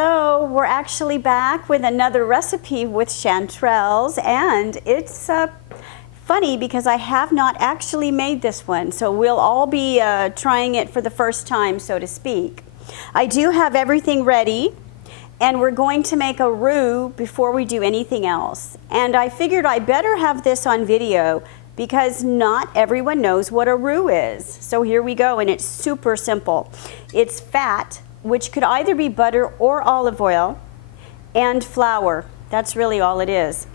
hello. We're actually back with another recipe with chanterelles, and it's funny because I have not actually made this one, so we'll all be trying it for the first time, so to speak. I do have everything ready, and we're going to make a roux before we do anything else. And I figured I better have this on video because not everyone knows what a roux is. So here we go, and it's super simple. It's fat, which could either be butter or olive oil, and flour. That's really all it is.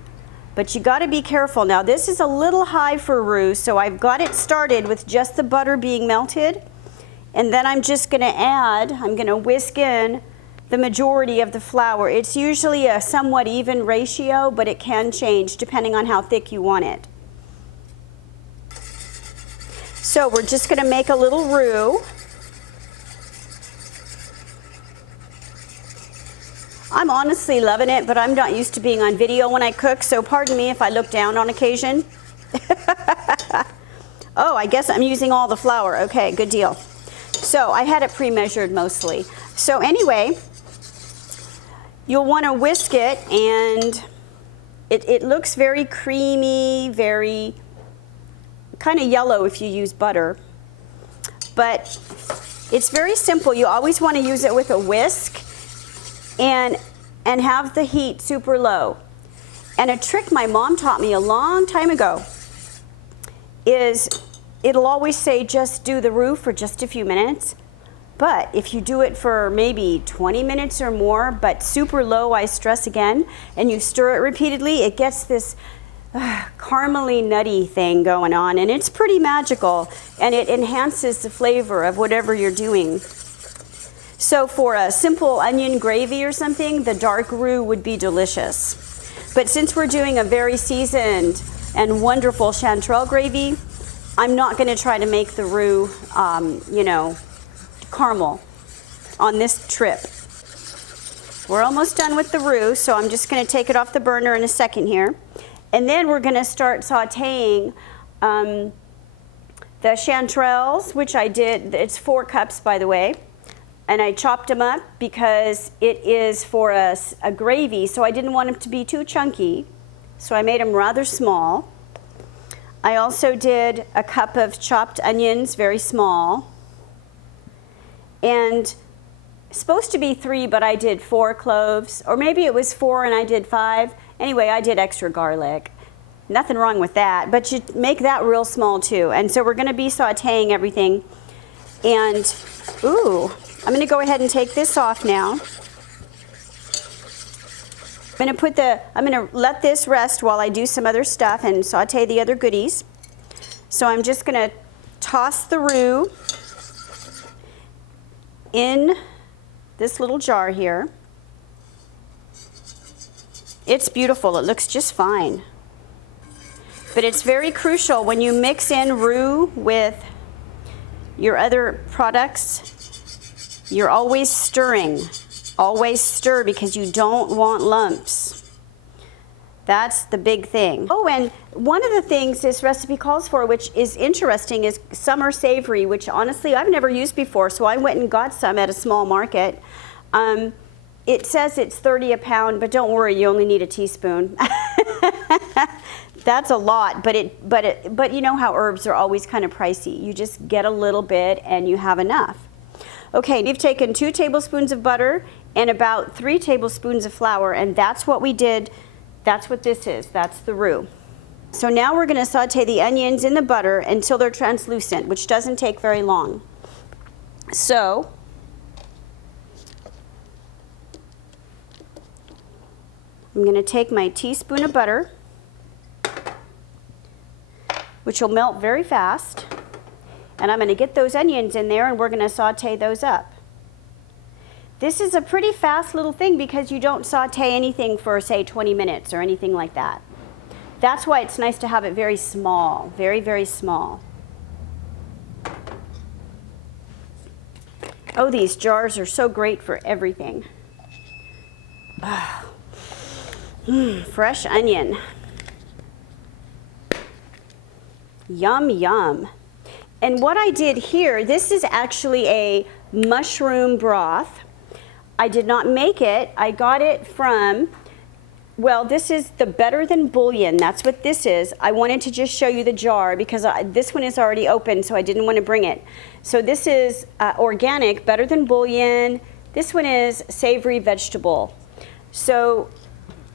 But you gotta be careful. Now this is a little high for roux, so I've got it started with just the butter being melted, and then I'm just gonna I'm gonna whisk in the majority of the flour. It's usually a somewhat even ratio, but it can change depending on how thick you want it. So we're just gonna make a little roux. I'm honestly loving it, but I'm not used to being on video when I cook, so pardon me if I look down on occasion. Oh, I guess I'm using all the flour. Okay, good deal. So I had it pre-measured mostly. So anyway, you'll want to whisk it, and it looks very creamy, very kind of yellow if you use butter. But it's very simple. You always want to use it with a whisk and have the heat super low. And a trick my mom taught me a long time ago is it'll always say just do the roux for just a few minutes. But if you do it for maybe 20 minutes or more, but super low, I stress again, and you stir it repeatedly, it gets this caramely nutty thing going on, and it's pretty magical, and it enhances the flavor of whatever you're doing. So for a simple onion gravy or something, the dark roux would be delicious. But since we're doing a very seasoned and wonderful chanterelle gravy, I'm not going to try to make the roux, you know, caramel on this trip. We're almost done with the roux, so I'm just going to take it off the burner in a second here. And then we're going to start sauteing the chanterelles, which I did. It's 4 cups, by the way. And I chopped them up because it is for a gravy, so I didn't want them to be too chunky. So I made them rather small. I also did a cup of chopped onions, very small. And it's supposed to be 3, but I did 4 cloves. Or maybe it was 4 and I did 5. Anyway, I did extra garlic. Nothing wrong with that, but you make that real small too. And so we're gonna be sauteing everything. And, ooh, I'm going to go ahead and take this off now. I'm going to let this rest while I do some other stuff and saute the other goodies. So I'm just going to toss the roux in this little jar here. It's beautiful. It looks just fine. But it's very crucial when you mix in roux with your other products. You're always stirring. Always stir because you don't want lumps. That's the big thing. Oh, and one of the things this recipe calls for, which is interesting, is summer savory, which honestly I've never used before, so I went and got some at a small market. It says it's 30 a pound, but don't worry, you only need a teaspoon. That's a lot, but you know how herbs are always kind of pricey. You just get a little bit and you have enough. Okay, we've taken 2 tablespoons of butter and about 3 tablespoons of flour, and that's what we did. That's what this is. That's the roux. So now we're going to saute the onions in the butter until they're translucent, which doesn't take very long. So I'm going to take my teaspoon of butter, which will melt very fast. And I'm going to get those onions in there, and we're going to saute those up. This is a pretty fast little thing because you don't saute anything for, say, 20 minutes or anything like that. That's why it's nice to have it very small, very, very small. Oh, these jars are so great for everything. Fresh onion. Yum, yum. And what I did here, this is actually a mushroom broth. I did not make it. I got it from, well, this is the Better Than Bouillon. That's what this is. I wanted to just show you the jar because this one is already open, so I didn't want to bring it. So this is organic, Better Than Bouillon. This one is savory vegetable. So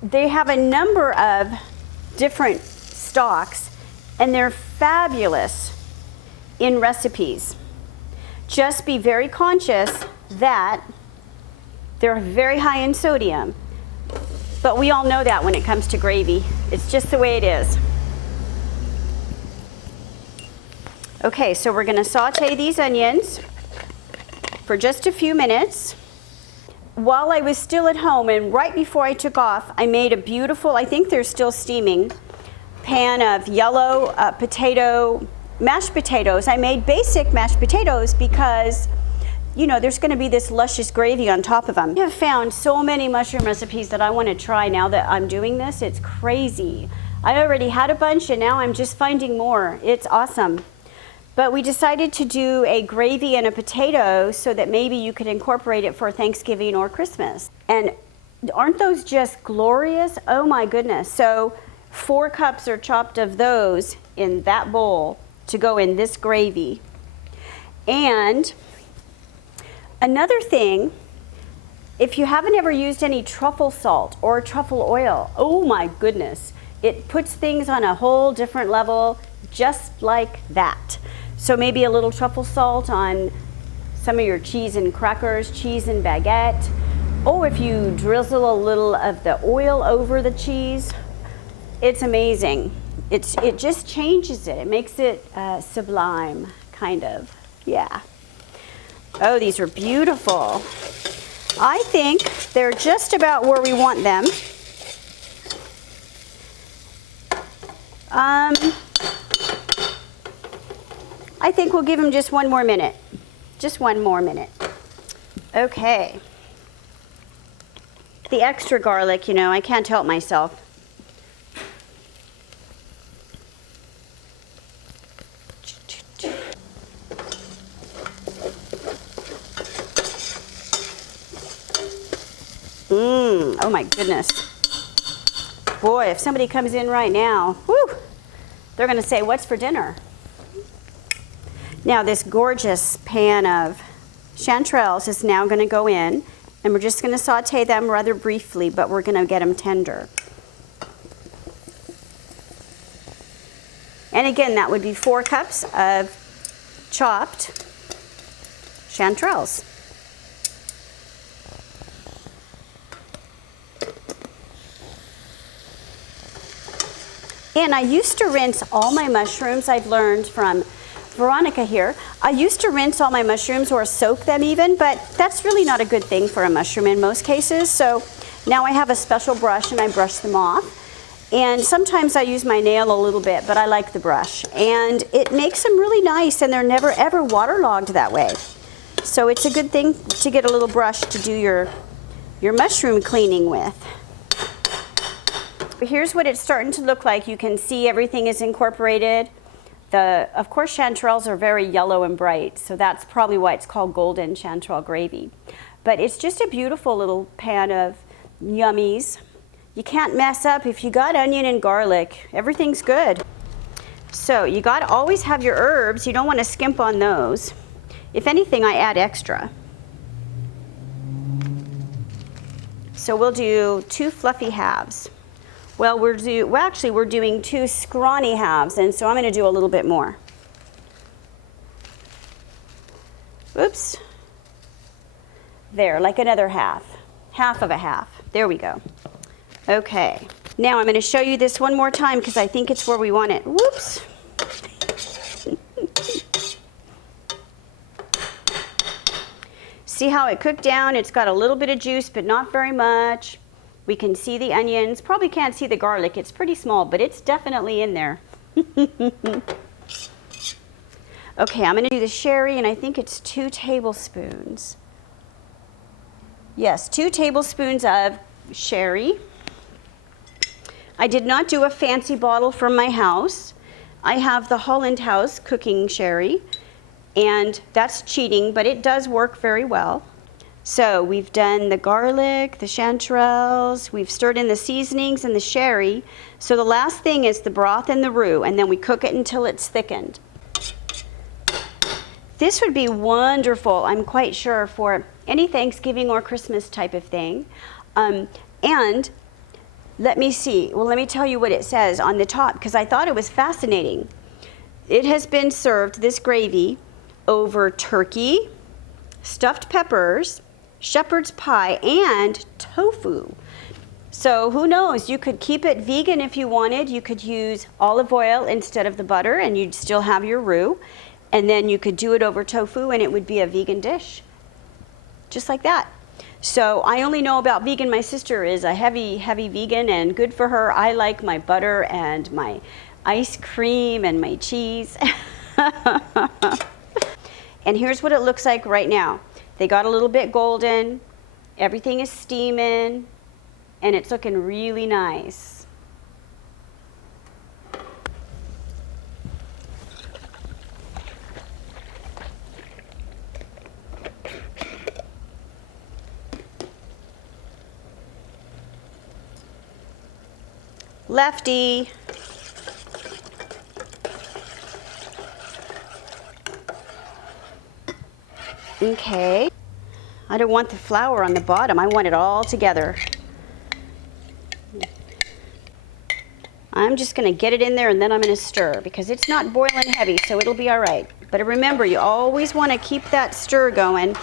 they have a number of different stocks, and they're fabulous in recipes. Just be very conscious that they're very high in sodium. But we all know that when it comes to gravy. It's just the way it is. Okay, so we're gonna saute these onions for just a few minutes. While I was still at home and right before I took off, I made a beautiful, I think they're still steaming, pan of yellow mashed potatoes. I made basic mashed potatoes because you know, there's going to be this luscious gravy on top of them. I have found so many mushroom recipes that I want to try now that I'm doing this. It's crazy. I already had a bunch and now I'm just finding more. It's awesome. But we decided to do a gravy and a potato so that maybe you could incorporate it for Thanksgiving or Christmas. And aren't those just glorious? Oh my goodness. So 4 cups are chopped of those in that bowl to go in this gravy. And another thing, if you haven't ever used any truffle salt or truffle oil, oh my goodness, it puts things on a whole different level just like that. So maybe a little truffle salt on some of your cheese and crackers, cheese and baguette. Oh, if you drizzle a little of the oil over the cheese, it's amazing. It just changes it. It makes it sublime, kind of, yeah. Oh, these are beautiful. I think they're just about where we want them. I think we'll give them just one more minute. Just one more minute. Okay. The extra garlic, you know, I can't help myself. Oh my goodness. Boy, if somebody comes in right now, whew, they're gonna say, what's for dinner? Now this gorgeous pan of chanterelles is now gonna go in, and we're just gonna saute them rather briefly, but we're gonna get them tender. And again, that would be 4 cups of chopped chanterelles. And I used to rinse all my mushrooms. I've learned from Veronica here. I used to rinse all my mushrooms or soak them even, but that's really not a good thing for a mushroom in most cases. So now I have a special brush and I brush them off. And sometimes I use my nail a little bit, but I like the brush. And it makes them really nice, and they're never ever waterlogged that way. So it's a good thing to get a little brush to do your mushroom cleaning with. Here's what it's starting to look like. You can see everything is incorporated. Of course, chanterelles are very yellow and bright, so that's probably why it's called golden chanterelle gravy. But it's just a beautiful little pan of yummies. You can't mess up if you got onion and garlic. Everything's good. So you got to always have your herbs. You don't want to skimp on those. If anything, I add extra. So we'll do 2 fluffy halves. Well, we're doing 2 scrawny halves, and so I'm going to do a little bit more. Oops. There, like another half. Half of a half. There we go. Okay. Now I'm going to show you this one more time because I think it's where we want it. Whoops. See how it cooked down? It's got a little bit of juice, but not very much. We can see the onions. Probably can't see the garlic. It's pretty small, but it's definitely in there. Okay, I'm going to do the sherry, and I think it's 2 tablespoons. Yes, 2 tablespoons of sherry. I did not do a fancy bottle from my house. I have the Holland House cooking sherry, and that's cheating, but it does work very well. So we've done the garlic, the chanterelles, we've stirred in the seasonings and the sherry. So the last thing is the broth and the roux, and then we cook it until it's thickened. This would be wonderful, I'm quite sure, for any Thanksgiving or Christmas type of thing. And let me see, well, let me tell you what it says on the top, because I thought it was fascinating. It has been served, this gravy, over turkey, stuffed peppers, shepherd's pie, and tofu. So who knows, you could keep it vegan if you wanted. You could use olive oil instead of the butter and you'd still have your roux. And then you could do it over tofu and it would be a vegan dish. Just like that. So I only know about vegan. My sister is a heavy vegan, and good for her. I like my butter and my ice cream and my cheese. And here's what it looks like right now. They got a little bit golden, everything is steaming, and it's looking really nice. Lefty. Okay. I don't want the flour on the bottom. I want it all together. I'm just going to get it in there and then I'm going to stir because it's not boiling heavy, so it'll be all right. But remember, you always want to keep that stir going,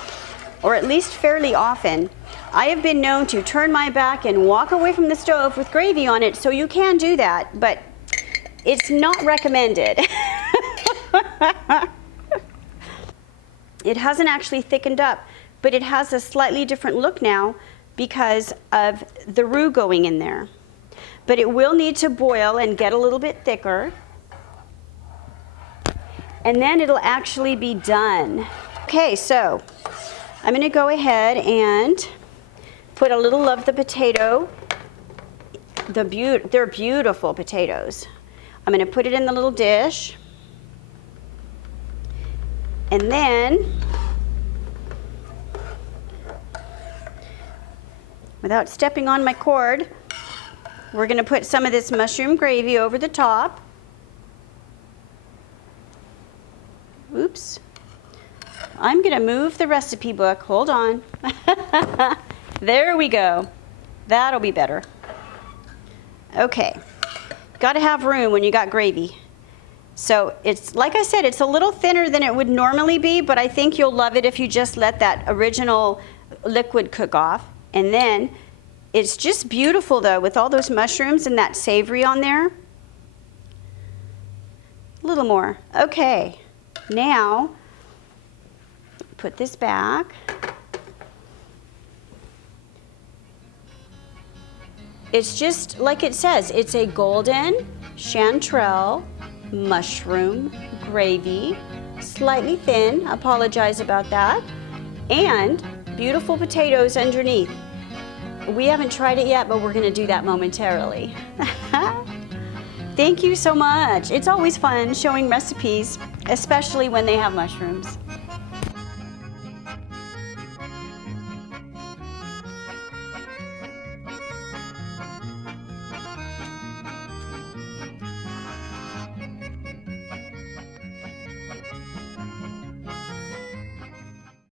or at least fairly often. I have been known to turn my back and walk away from the stove with gravy on it, so you can do that, but it's not recommended. It hasn't actually thickened up, but it has a slightly different look now because of the roux going in there. But it will need to boil and get a little bit thicker, and then it'll actually be done. Okay, so I'm going to go ahead and put a little of the potato. They're beautiful potatoes. I'm going to put it in the little dish. And then, without stepping on my cord, we're going to put some of this mushroom gravy over the top. Oops. I'm going to move the recipe book. Hold on. There we go. That'll be better. Okay. Got to have room when you got gravy. So it's, like I said, it's a little thinner than it would normally be, but I think you'll love it if you just let that original liquid cook off. And then it's just beautiful though, with all those mushrooms and that savory on there. A little more. Okay. Now, put this back. It's just like it says, it's a golden chanterelle mushroom gravy, slightly thin, apologize about that, and beautiful potatoes underneath. We haven't tried it yet, but we're going to do that momentarily. Thank you so much. It's always fun showing recipes, especially when they have mushrooms.